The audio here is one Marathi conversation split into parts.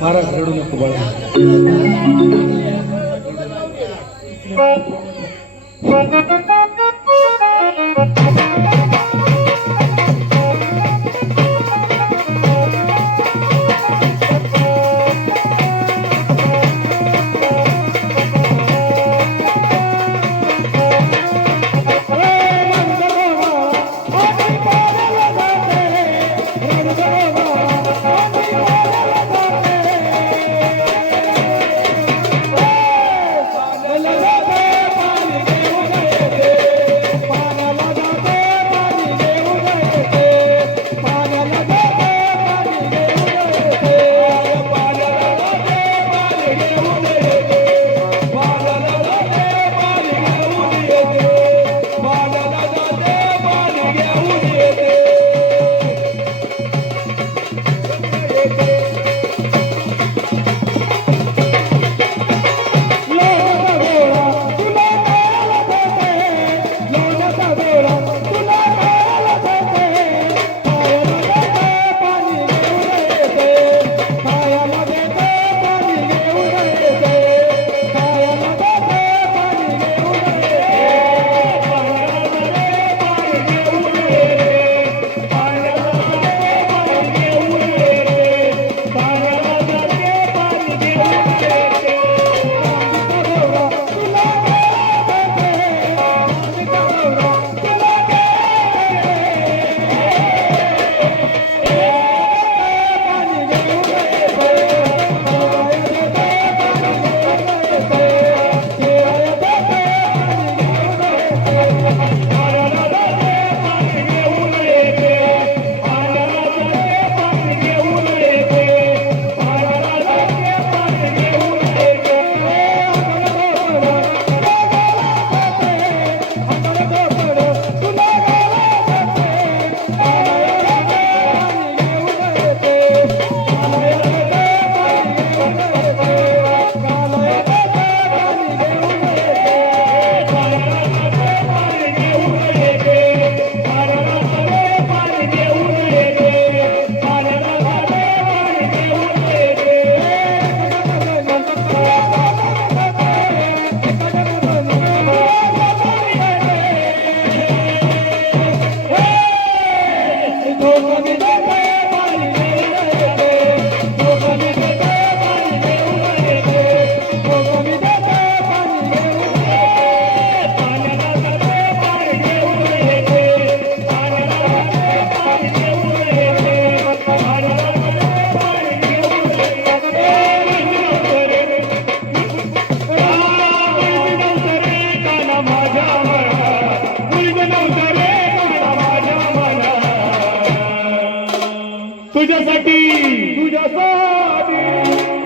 महाराज रडू नको बाळा.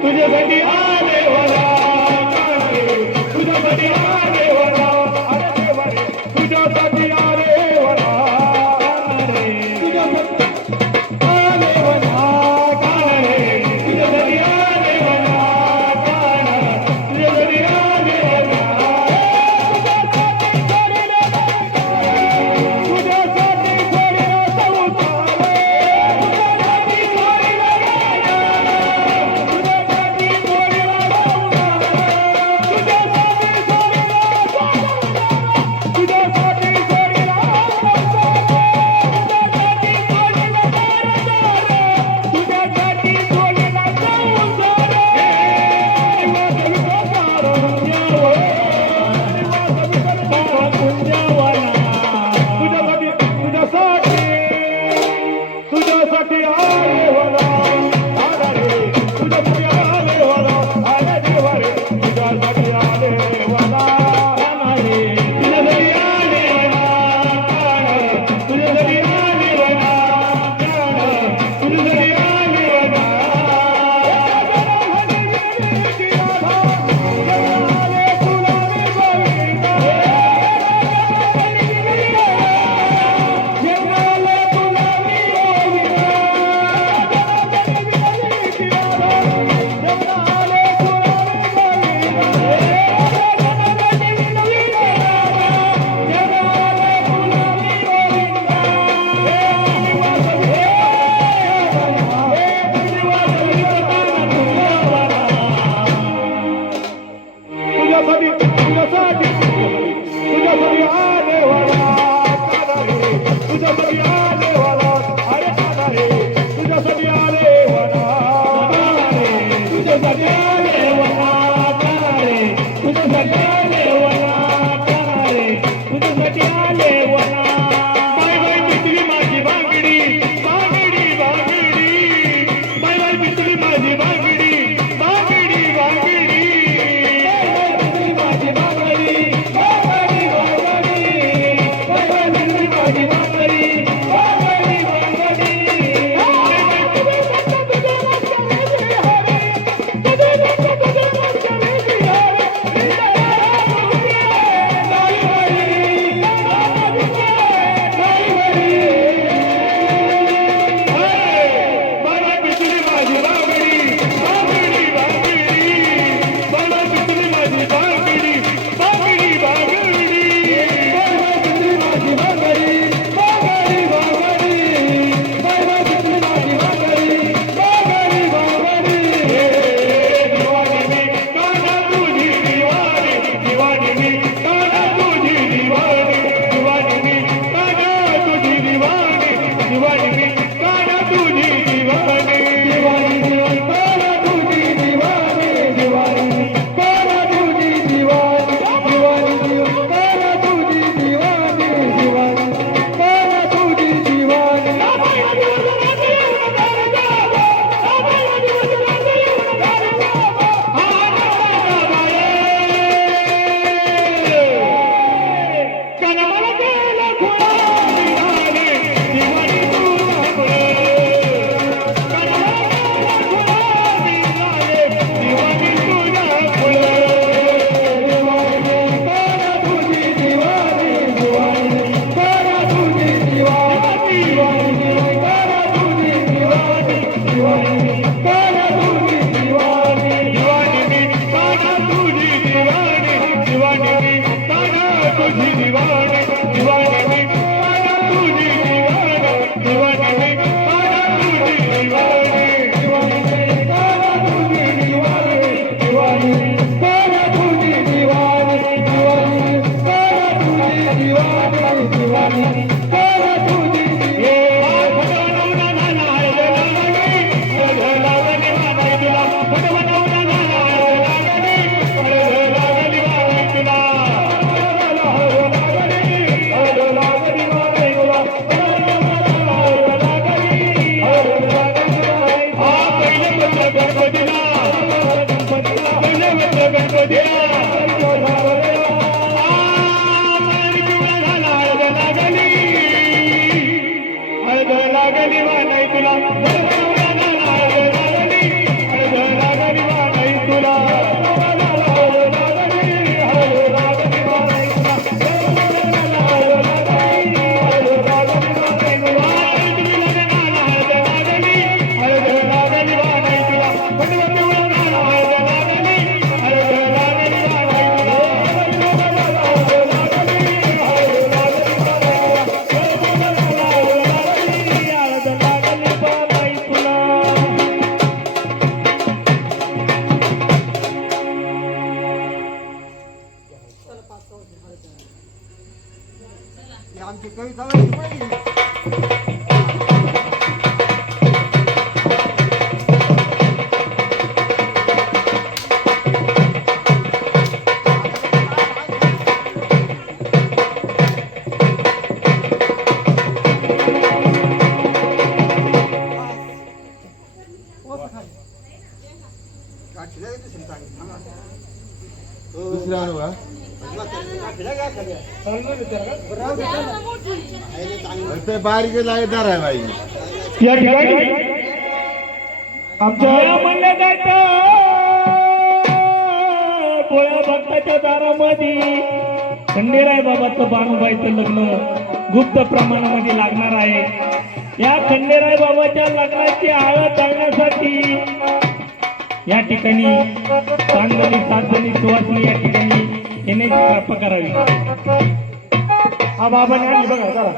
तुझ्यासाठी आले वरा, तुझ्यासाठी आले वरा, तुझ्यासाठी आले वरा, तुझ्यासाठी आले वरा, तुझ्यासाठी आले वरा, तुझ्यासाठी आले वरा, तुझ्यासाठी सोडीला संसार, तुझ्यासाठी सोडीला तुझ्यासाठी आले वनात अरे बाबा रे तुझ्यासाठी आले वनात रे तुझ्यासाठी आले वनात रे तुझ्यासाठी आले वनात रे तुझ्यासाठी आले वनात बाय बाय मिटली माझी बांगडी बांगडी बांगडी बाय बाय मिटली माझी बांगडी बांगडी बांगडी बाय बाय मिटली माझी बांगडी बांगडी बांगडी बाय बाय मिटली माझी बांगडी बांगडी बांगडी आमची कविता पाहिजे ते बारीक लागणार आहे बाई. या ठिकाणी आमच्या म्हणलं जातं भोळ्या भक्ताच्या दारामध्ये खंडेराय बाबाचं बाणूबाईचं लग्न गुप्त प्रमाणामध्ये लागणार आहे. या खंडेराय बाबाच्या लग्नाची हळद आणण्यासाठी या ठिकाणी चांदणी सातजणी सुवासिनी या ठिकाणी येण्याची कृपा करावी. हा बाबाने आणली बघा जरा.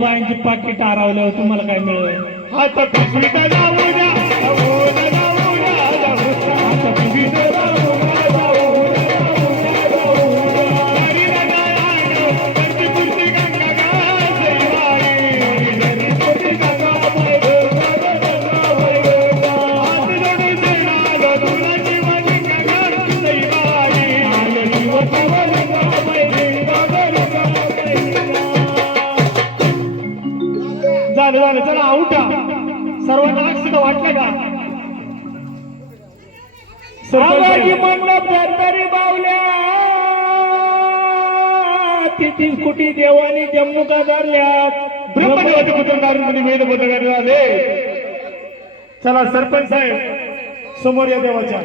बायांची पाकिट हरवल्यावर तुम्हाला काय मिळेल आता पिशवीत जाऊ द्या आता पिशवीत जाऊ झालं चला उठा सर्वांना अक्षत वाटलं का आवाजी मंडप दरबारी बावल्या 33 कोटी देवानी जम्मुका धरल्यात ब्रह्मदेवाचे पुत्रकारूंनी वेद बोलणारे आले चला सरपंच साहेब समोर या देवाच्या